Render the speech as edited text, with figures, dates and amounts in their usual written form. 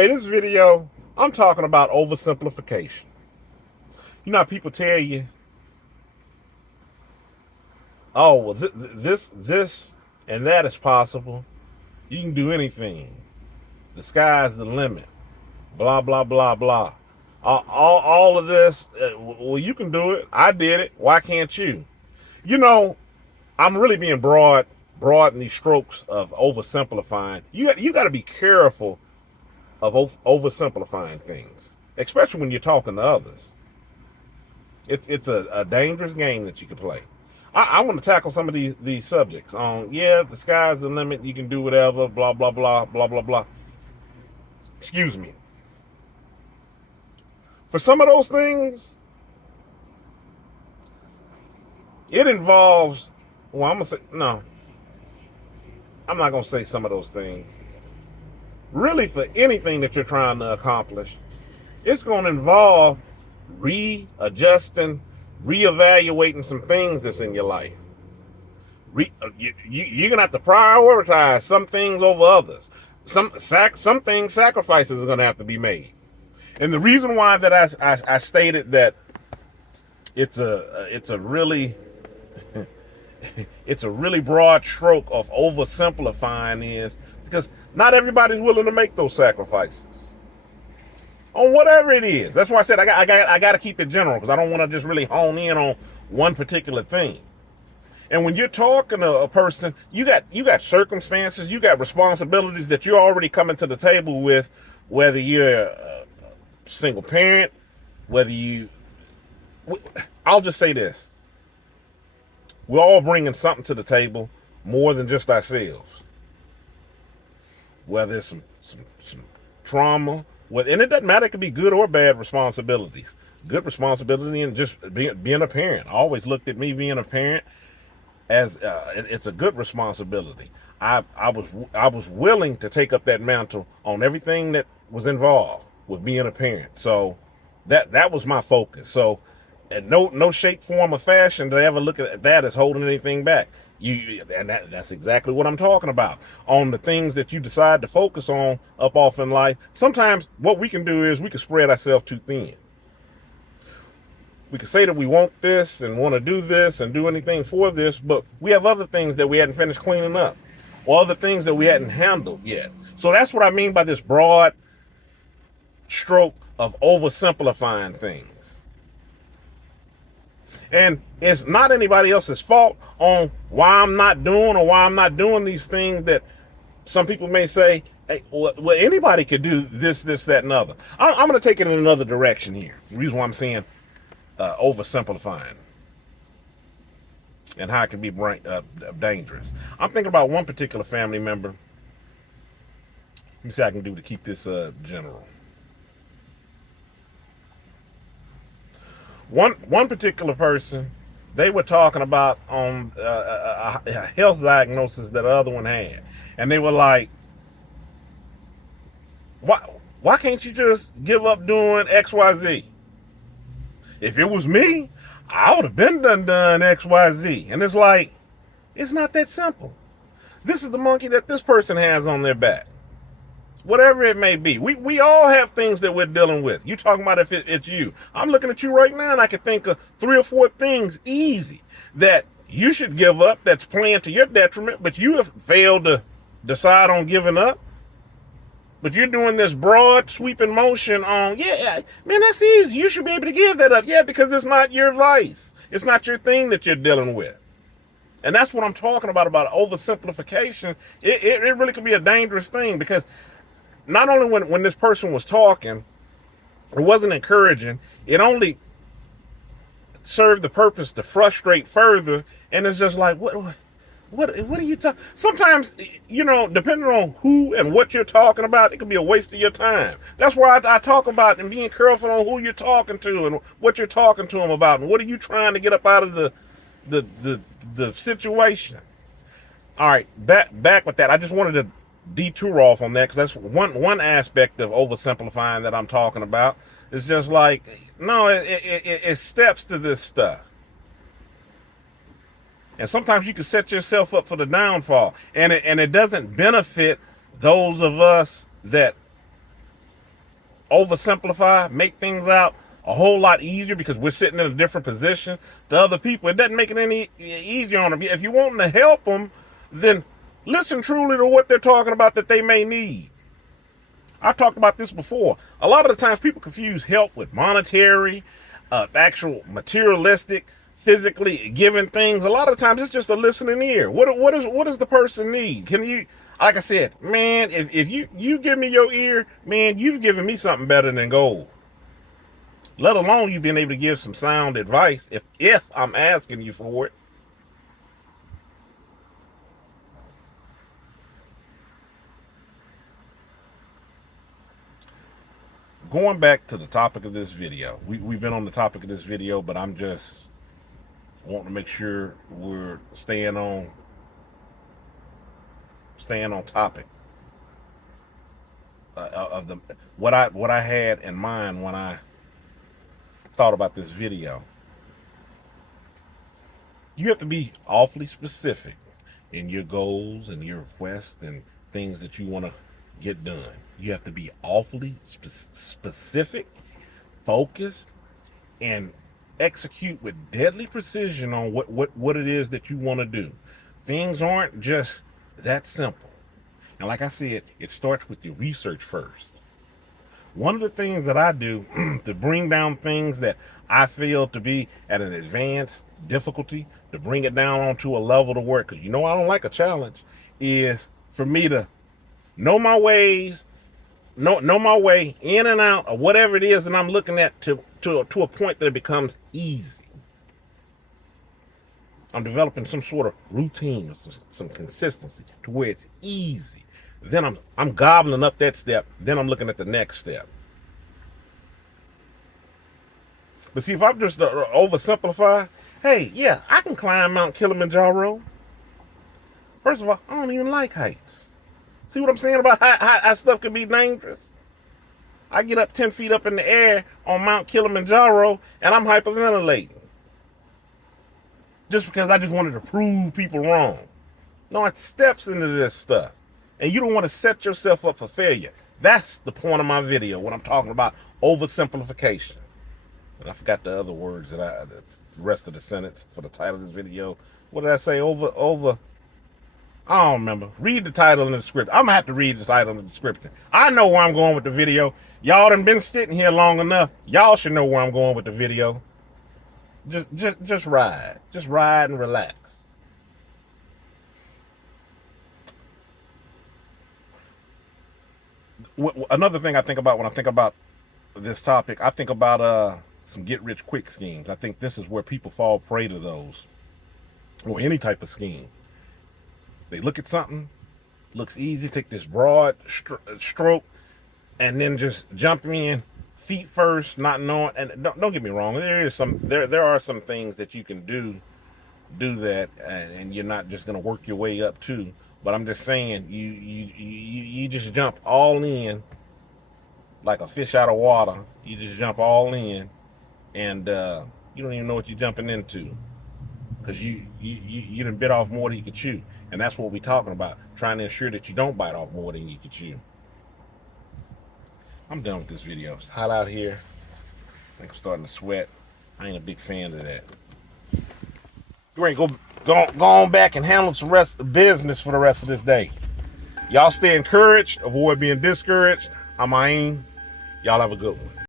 Hey, this video, I'm talking about oversimplification. You know how people tell you, oh, well, this, and that is possible. You can do anything. The sky's the limit. Blah, blah, blah, blah. All of this, well, you can do it. I did it. Why can't you? You know, I'm really being broad in these strokes of oversimplifying. You got to be careful of oversimplifying things, especially when you're talking to others. It's a dangerous game that you can play. I want to tackle some of these subjects on, the sky's the limit, you can do whatever, blah, blah, blah, blah, blah, blah. Excuse me. For some of those things, it involves, well, I'm going to say, no, I'm not going to say some of those things. Really, for anything that you're trying to accomplish, it's going to involve readjusting, reevaluating some things that's in your life. You're going to have to prioritize some things over others. Some things, sacrifices are going to have to be made. And the reason why that I stated that it's a really it's a really broad stroke of oversimplifying is because not everybody's willing to make those sacrifices on whatever it is. That's why I said I got to keep it general, because I don't want to just really hone in on one particular thing. And when you're talking to a person, you got circumstances, you got responsibilities that you're already coming to the table with, whether you're a single parent, I'll just say this. We're all bringing something to the table more than just ourselves. Whether it's some trauma, and it doesn't matter, it could be good or bad responsibilities. Good responsibility and just being a parent. I always looked at me being a parent as it's a good responsibility. I was willing to take up that mantle on everything that was involved with being a parent. So that was my focus. So in no shape, form, or fashion did I ever look at that as holding anything back. That's exactly what I'm talking about. On the things that you decide to focus on up off in life, sometimes what we can do is we can spread ourselves too thin. We can say that we want this and want to do this and do anything for this, but we have other things that we hadn't finished cleaning up, or other things that we hadn't handled yet. So that's what I mean by this broad stroke of oversimplifying things. And it's not anybody else's fault on why I'm not doing or why I'm not doing these things that some people may say, hey, well, anybody could do this, that, and other. I'm going to take it in another direction here. The reason why I'm saying oversimplifying and how it can be dangerous. I'm thinking about one particular family member. Let me see what I can do to keep this general. One particular person, they were talking about on a health diagnosis that the other one had, and they were like, why can't you just give up doing XYZ? If it was me, I would have been done XYZ. And it's like, it's not that simple. This is the monkey that this person has on their back. Whatever it may be. We all have things that we're dealing with. You talking about if it's you. I'm looking at you right now and I can think of 3 or 4 things easy that you should give up that's playing to your detriment, but you have failed to decide on giving up. But you're doing this broad sweeping motion on, man, that's easy. You should be able to give that up. Yeah, because it's not your vice. It's not your thing that you're dealing with. And that's what I'm talking about oversimplification. It really can be a dangerous thing, because not only when this person was talking, it wasn't encouraging. It only served the purpose to frustrate further. And it's just like, what are you talking? Sometimes, depending on who and what you're talking about, it can be a waste of your time. That's why I talk about and being careful on who you're talking to and what you're talking to them about, and what are you trying to get up out of the situation. All right, back with that. I just wanted to detour off on that, because that's one aspect of oversimplifying that I'm talking about. It's just like, no, it steps to this stuff. And sometimes you can set yourself up for the downfall. And it doesn't benefit those of us that oversimplify, make things out a whole lot easier because we're sitting in a different position to other people. It doesn't make it any easier on them. If you want to help them, then listen truly to what they're talking about that they may need. I've talked about this before. A lot of the times people confuse help with monetary, actual materialistic, physically given things. A lot of times it's just a listening ear. What does the person need? Can you, like I said, man, if you give me your ear, man, you've given me something better than gold. Let alone you being able to give some sound advice if I'm asking you for it. Going back to the topic of this video, we've been on the topic of this video, but I'm just wanting to make sure we're staying on topic of the what I had in mind when I thought about this video. You have to be awfully specific in your goals and your requests and things that you want to get done. You have to be awfully specific, focused, and execute with deadly precision on what it is that you want to do. Things aren't just that simple. And like I said, it starts with your research first. One of the things that I do to bring down things that I feel to be at an advanced difficulty, to bring it down onto a level to work, because I don't like a challenge, is for me to know my ways, know my way in and out of whatever it is that I'm looking at to a point that it becomes easy. I'm developing some sort of routine or some consistency to where it's easy. Then I'm gobbling up that step. Then I'm looking at the next step. But see, if I'm just oversimplify, hey, yeah, I can climb Mount Kilimanjaro. First of all, I don't even like heights. See what I'm saying about how stuff can be dangerous? I get up 10 feet up in the air on Mount Kilimanjaro and I'm hyperventilating. Just because I just wanted to prove people wrong. No, it steps into this stuff. And you don't want to set yourself up for failure. That's the point of my video when I'm talking about oversimplification. And I forgot the other words the rest of the sentence for the title of this video. What did I say? I don't remember. Read the title in the description. I'm going to have to read the title in the description. I know where I'm going with the video. Y'all done been sitting here long enough. Y'all should know where I'm going with the video. Just ride. Just ride and relax. Another thing I think about when I think about this topic, I think about some get-rich-quick schemes. I think this is where people fall prey to those, or any type of scheme. They look at something, looks easy, take this broad stroke, and then just jump in feet first, not knowing. And don't get me wrong, there are some things that you can do that, and you're not just gonna work your way up to. But I'm just saying, you just jump all in like a fish out of water. You just jump all in, and you don't even know what you're jumping into, because you done bit off more than you could chew. And that's what we're talking about, trying to ensure that you don't bite off more than you can chew. I'm done with this video. It's hot out here. I think I'm starting to sweat. I ain't a big fan of that. Great, go on back and handle some rest of business for the rest of this day. Y'all stay encouraged, avoid being discouraged. I'm Aim. Y'all have a good one.